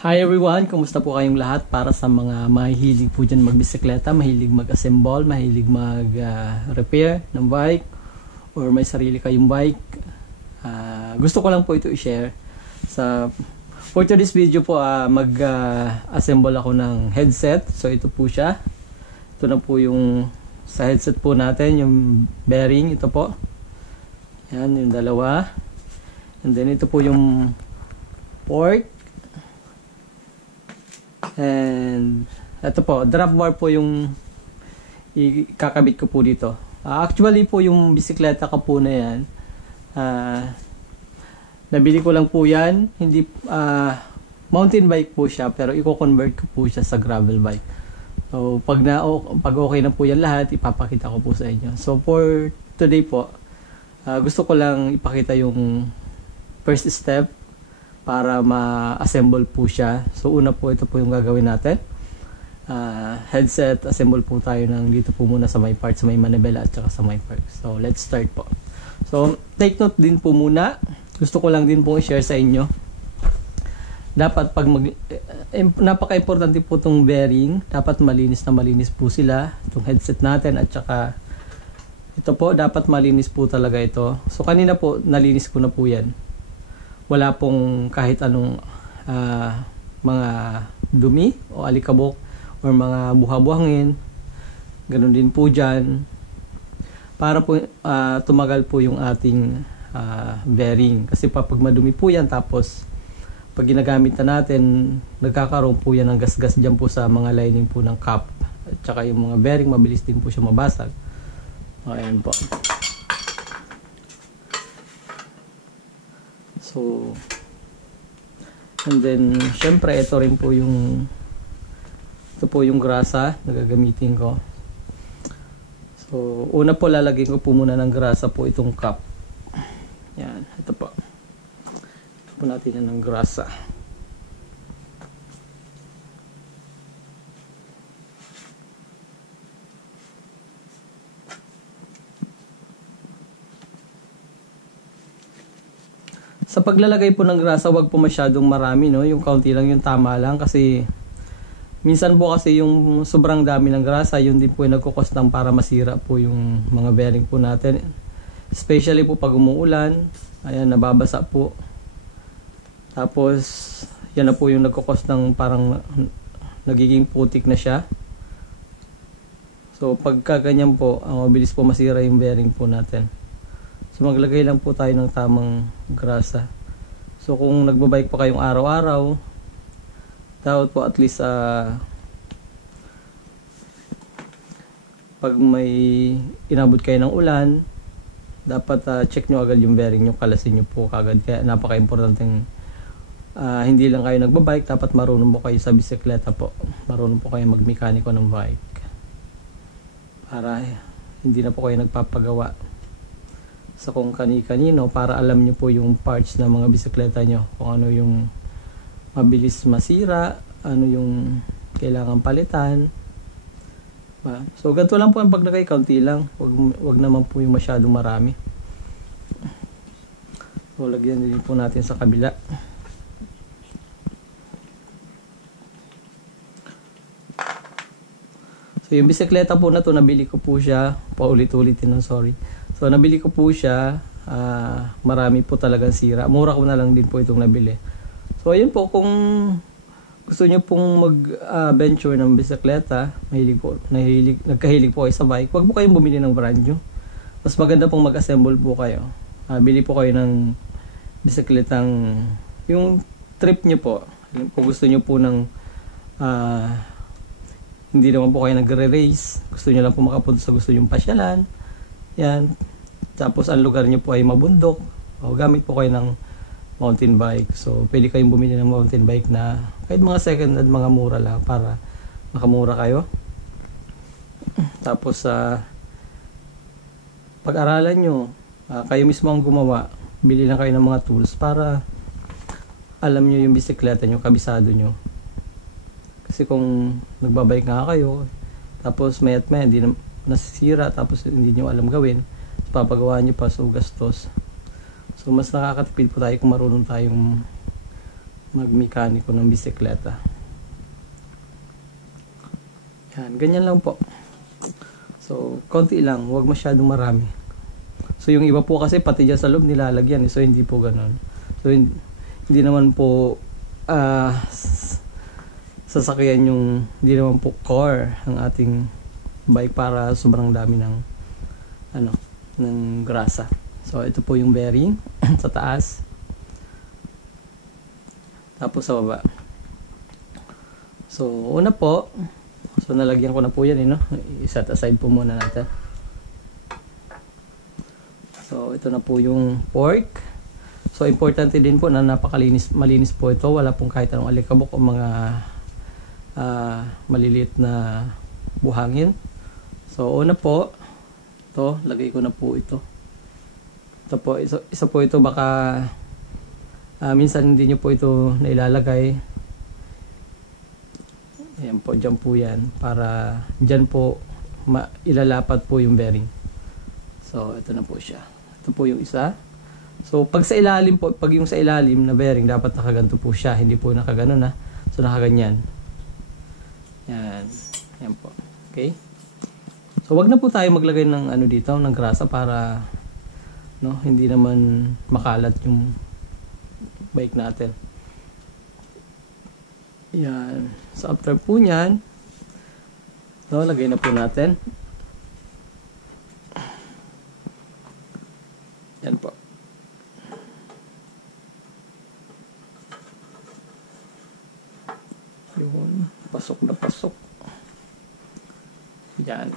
Hi everyone! Kumusta po kayong lahat? Para sa mga mahilig po dyan magbisikleta, mahilig mag-assemble, mahilig mag-repair ng bike, or may sarili kayong bike, gusto ko lang po ito i-share. For today's video po, mag-assemble ako ng headset. So ito po siya. Ito na po yung sa headset po natin, yung bearing, ito po. Yan, yung dalawa. And then ito po yung port. And ito po, drop bar po yung ikakabit ko po dito. Actually po yung bisikleta ko po na yan, nabili ko lang po yan. Hindi, mountain bike po siya, pero i-convert ko po siya sa gravel bike. So pag okay na po yan lahat, ipapakita ko po sa inyo. So for today po, gusto ko lang ipakita yung first step para ma-assemble po siya. So una po, ito po yung gagawin natin. Headset, assemble po tayo ng dito po muna sa may part, sa may manibela at saka sa may park. So let's start po. So take note din po muna. Gusto ko lang din po i-share sa inyo. Dapat pag napaka-importante po itong bearing. Dapat malinis na malinis po sila. Itong headset natin at saka ito po, dapat malinis po talaga ito. So kanina po, nalinis ko na po yan. Wala pong kahit anong mga dumi o alikabok or mga buha-buhangin. Ganun din po dyan. Para po tumagal po yung ating bearing. Kasi pag madumi po yan, tapos pag ginagamit na natin, nagkakaroon po yan ng gas-gas dyan po sa mga lining po ng cap. At saka yung mga bearing, mabilis din po siya mabasag. Ayan po. So, and then, syempre, ito po yung grasa na gagamitin ko. So, una po, lalagyan ko po muna ng grasa po itong cup. Yan, ito po. Ito po natin yan ng grasa. Sa paglalagay po ng grasa, wag po masyadong marami, no? Yung kaunti lang, yung tama lang, kasi minsan po kasi yung sobrang dami ng grasa, yun din po yung nagkukos ng para masira po yung mga bearing po natin. Especially po pag umuulan, ayan, nababasa po. Tapos yan na po yung nagkukos ng parang nagiging putik na siya. So pagka ganyan po, mabilis po masira yung bearing po natin. So maglagay lang po tayo ng tamang grasa. So kung nagbabike pa kayong araw-araw, dapat po at least pag may inabot kayo ng ulan, dapat check nyo agad yung bearing nyo, kalasin nyo po kagad. Kaya napaka-importanteng hindi lang kayo nagbabike, dapat marunong po kayo sa bisikleta po. Marunong po kayo magmekaniko ng bike. Para hindi na po kayo nagpapagawa sa kung kani-kanino, para alam nyo po yung parts ng mga bisikleta nyo. Kung ano yung mabilis masira, ano yung kailangan palitan. So ganito lang po ang paglagay, kaunti lang. Wag naman po yung masyadong marami. So lagyan din po natin sa kabila. So yung bisikleta po na to, nabili ko po siya, paulit-ulitin ng sorry. So nabili ko po siya, marami po talagang sira. Mura ko na lang din po itong nabili. So ayun po, kung gusto niyo pong mag-venture ng bisikleta, nagkahilig po kayo sa bike, wag po kayong bumili ng brand new. Mas maganda pong mag-assemble po kayo. Bili po kayo ng bisikletang yung trip niyo po. Kung gusto niyo po ng hindi naman po kayo nagre-race, gusto niyo lang po makapunta sa gusto yung pasyalan, yan. Tapos ang lugar niyo po ay mabundok, o gamit po kayo ng mountain bike. So pwede kayong bumili ng mountain bike na kahit mga second at mga mura lang, para makamura kayo. Tapos pag-aralan nyo, kayo mismo ang gumawa, bili lang kayo ng mga tools para alam nyo yung bisikleta nyo, kabisado nyo. Kasi kung nagbabike nga kayo, tapos mayat maya hindi nasisira, tapos hindi nyo alam gawin, papagawa nyo pa, so gastos. So mas nakakatipid po tayo kung marunong tayong magmekaniko ng bisikleta. Yan, ganyan lang po. So, konti lang, huwag masyadong marami. So, yung iba po kasi pati dyan sa loob nilalagyan. So, hindi po ganun. So, hindi naman po sasakyan yung, hindi naman po core ang ating bike para sobrang dami ng ng grasa. So, ito po yung bearing sa taas. Tapos sa baba. So, una po, so nalagyan ko na po yan, i-set aside po muna natin. So, ito na po yung fork. So, importante din po na malinis po ito. Wala pong kahit anong alikabok o mga maliliit na buhangin. So, una po, ito, lagay ko na po ito. Ito po, isa po ito baka minsan hindi nyo po ito nailalagay. Ayan po, dyan po yan. Para dyan po ilalapat po yung bearing. So, ito na po siya. Ito po yung isa. So, pag sa ilalim po, pag yung sa ilalim na bearing, dapat nakaganto po siya. Hindi po nakaganon ha. So, nakaganyan. Yan. Yan po. Okay? So, wag na po tayo maglagay ng dito, ng grasa para hindi naman makalat yung bike natin. Yan. So, after po nyan, lagay na po natin. Yan po. Yun. Pasok na pasok. Yan.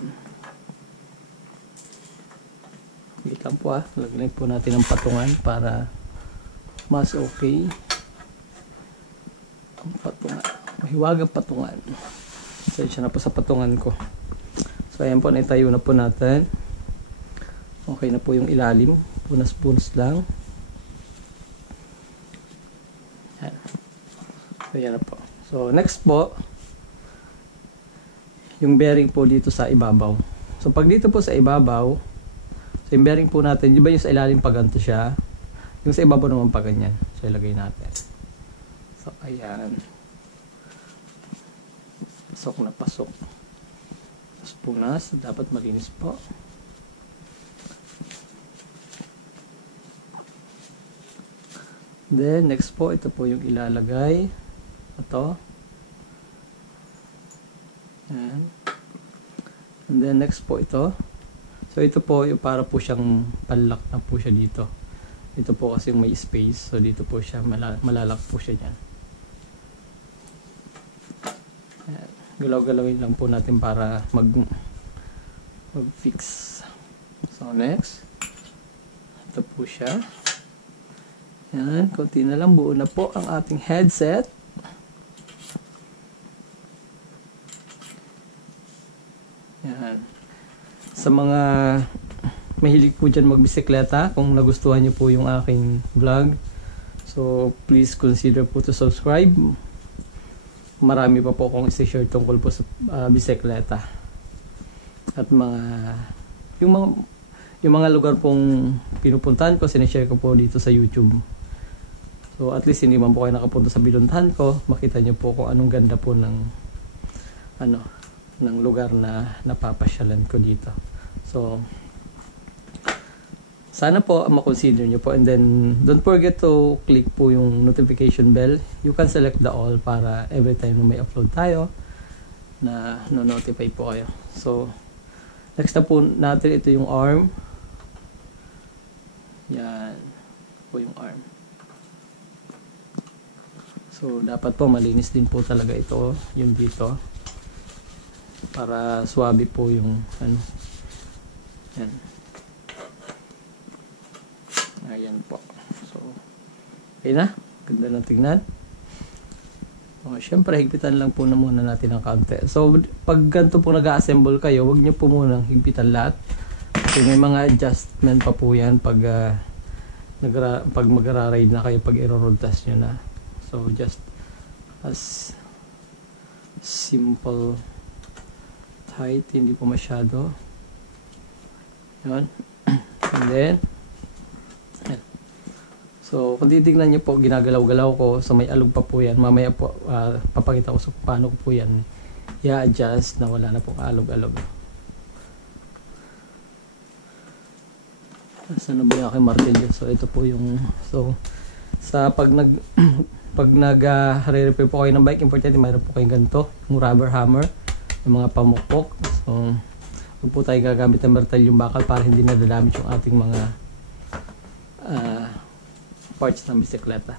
Wait lang po lagyan po natin ng patungan para mas okay. Ang patungan. Mahiwagang patungan. Sensya na po sa patungan ko. So ayan po, naitayo na po natin. Okay na po yung ilalim. Punas-punas lang. Yan. So ayan na po. So next po, yung bearing po dito sa ibabaw. So pag dito po sa ibabaw, so yung bearing po natin, di ba yung sa ilalim pag ganito siya? Yung sa ibabaw naman pag ganyan. So ilagay natin. So ayan. Pasok na pasok. Tapos punas. Dapat malinis po. Then next po, ito po yung ilalagay. Ito. Ayan. And then next po ito. So ito po yung para po siyang palak na po siya dito. Ito po kasi may space. So dito po siya malalak po siya dyan. Ayan. Galaw-galawin lang po natin para mag-fix. So next. Ito po siya. Ayan. Konti na lang. Buo na po ang ating headset. Yan. Sa mga mahilig po dyan magbisikleta, kung nagustuhan nyo po yung aking vlog, so please consider po to subscribe. Marami pa po akong i-share tungkol po sa bisikleta. At yung mga lugar pong pinupuntahan ko, sinishare ko po dito sa YouTube. So at least hindi man po kayo nakapunta sa binuntahan ko, makita nyo po kung anong ganda po ng ng lugar na napapasyalan ko dito. So sana po makonsider nyo po, and then don't forget to click po yung notification bell. You can select the all para every time na may upload tayo na no-notify po kayo. So next na po natin, ito yung arm. Yan po yung arm. So dapat po malinis din po talaga ito, yung dito, para swabe po yung yan. Ayan po. So okay na, ganda na tignan. Syempre higpitan lang po na muna natin ang kaunti. So pag ganito po nag-assemble kayo, huwag nyo po munang higpitan lahat kasi may mga adjustment pa po yan pag magra-ride na kayo, pag i-roll test nyo na. So just as simple, tight, hindi po masyado. Yun. And then so So, kung titignan nyo po, ginagalaw-galaw ko, so may alog pa po yan. Mamaya po, papakita ko sa paano ko po yan i-adjust na wala na pong alog-alog. Saan na ba yung aking martilyo? So, ito po yung, so, sa pag re-repair po kayo ng bike, importante mayroon po kayong ganito, yung rubber hammer, yung mga pamukpok. So, huwag po tayo gagamit ng martilyong bakal para hindi nadadamage yung ating mga parts ng bisikleta.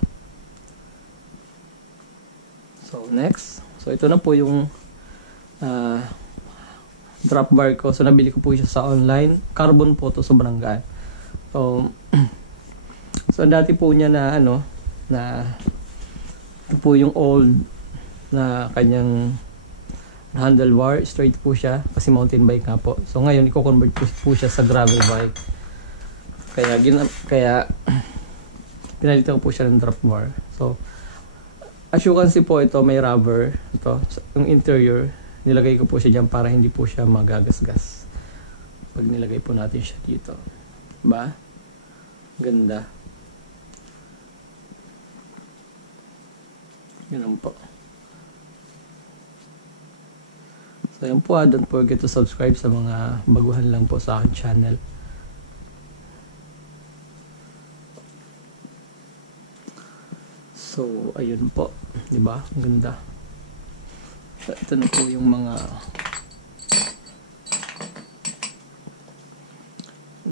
So, next. So, ito na po yung drop bar ko. So, nabili ko po siya sa online. Carbon po to, sobrang gaan. So, so dati po niya na na ito po yung old na kanyang handlebar, straight po siya kasi mountain bike nga po. So ngayon i-convert po siya sa gravel bike. Kaya pinalitan ko po siya ng drop bar. So as you can see po, ito may rubber, ito yung interior, nilagay ko po siya diyan para hindi po siya magagasgas pag nilagay po natin siya dito. Ba? Ganda. Ganun po. So yun po, don't forget to subscribe sa mga baguhan lang po sa akin channel. So ayun po, 'di ba? Ang ganda. So, ito na po yung mga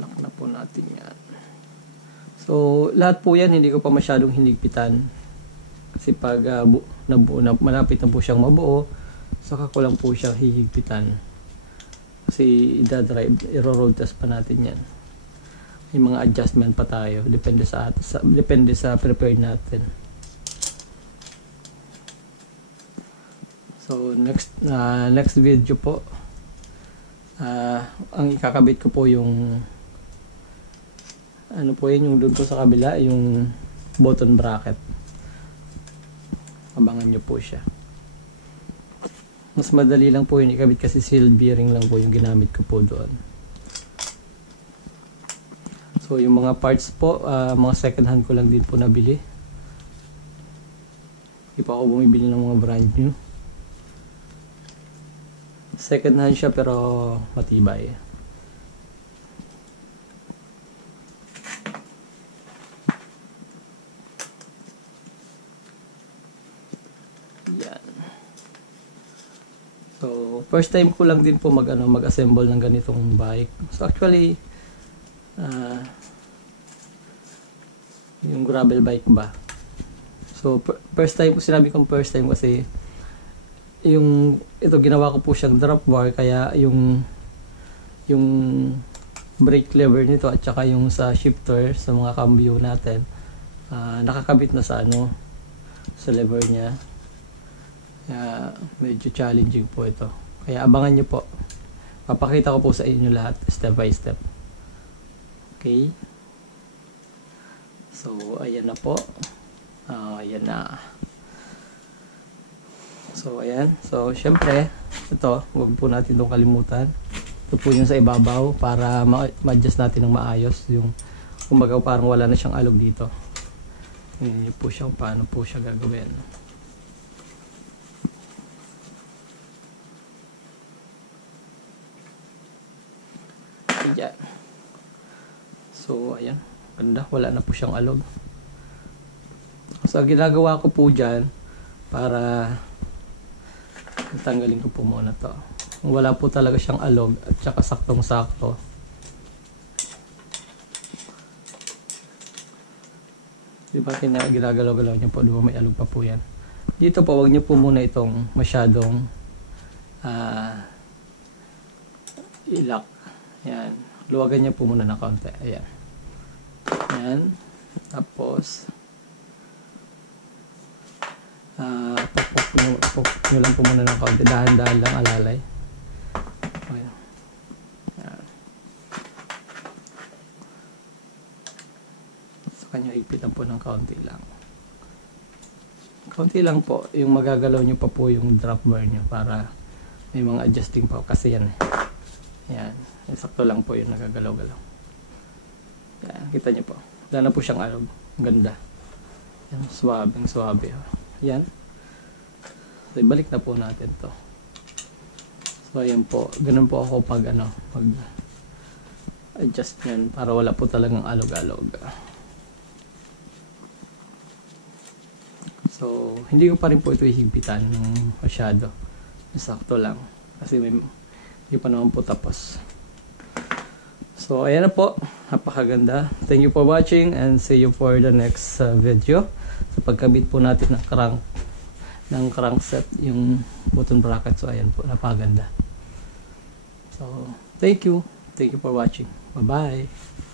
lock na po natin yan. So lahat po yan hindi ko pa masyadong hinigpitan. Kasi pag malapit na po siyang mabuo, saka ko lang po siyang hihigpitan. Kasi i-roll test pa natin yan. May mga adjustment pa tayo. Depende sa prepare natin. So, next video po, ang ikakabit ko po yung yung doon po sa kabila, yung button bracket. Abangan nyo po siya. Mas madali lang po yun ikabit kasi sealed bearing lang po yung ginamit ko po doon. So yung mga parts po, mga second hand ko lang din po nabili. Hindi pa ako bumibili ng mga brand new. Second hand siya pero matibay. So, first time ko lang din po mag-assemble ng ganitong bike. So, actually, yung gravel bike ba. So, first time, sinabi kong first time kasi ito ginawa ko po siyang drop bar kaya yung brake lever nito at saka yung sa shifter sa mga cambio natin nakakabit na sa sa lever niya. Kaya medyo challenging po ito. Kaya abangan nyo po. Papakita ko po sa inyo lahat step by step. Okay. So ayan na po. Ayan na. So ayan. So syempre ito, huwag po natin itong kalimutan. Ito po yung sa ibabaw para ma-adjust natin ng maayos. Yung kumbaga parang wala na siyang alog dito. Yun po siya paano po siya gagawin. Ayan. So ayan, ganda, wala na po siyang alog. So ginagawa ko po dyan para tanggalin ko po muna to. Wala po talaga siyang alog at saka saktong sakto. Diba ginagalaw-galaw niya po, diba may alog pa po yan. Dito po, wag niyo po muna itong masyadong i-lock. Yan. Luwagan niya po muna ng konti. Ayan. Ayan. Tapos, pupuk nyo lang po muna ng konti. Dahan-dahan lang alalay. Ayan. Ayan. Sa kanya, ipitan po ng konti lang. Konti lang po. Yung magagalaw nyo pa po yung drop bar nyo para may mga adjusting pa kasi yan. Ayan. Sakto lang po yung nagagalaw-galaw. Yan, kita niyo po. Wala na po siyang alog. Ang ganda. Yan, swabing swabe. Yan. So, ibalik na po natin to. So, ayan po. Ganun po ako pag adjust yan para wala po talagang alog-alog. So, hindi ko pa rin po ito ihigpitan ng masyado. Sakto lang. Kasi hindi pa naman po tapos. So, ayan na po. Napakaganda. Thank you for watching and see you for the next video. So, pagkabit po natin ng crankset yung button bracket. So, ayan po. Napakaganda. So, thank you. Thank you for watching. Bye-bye.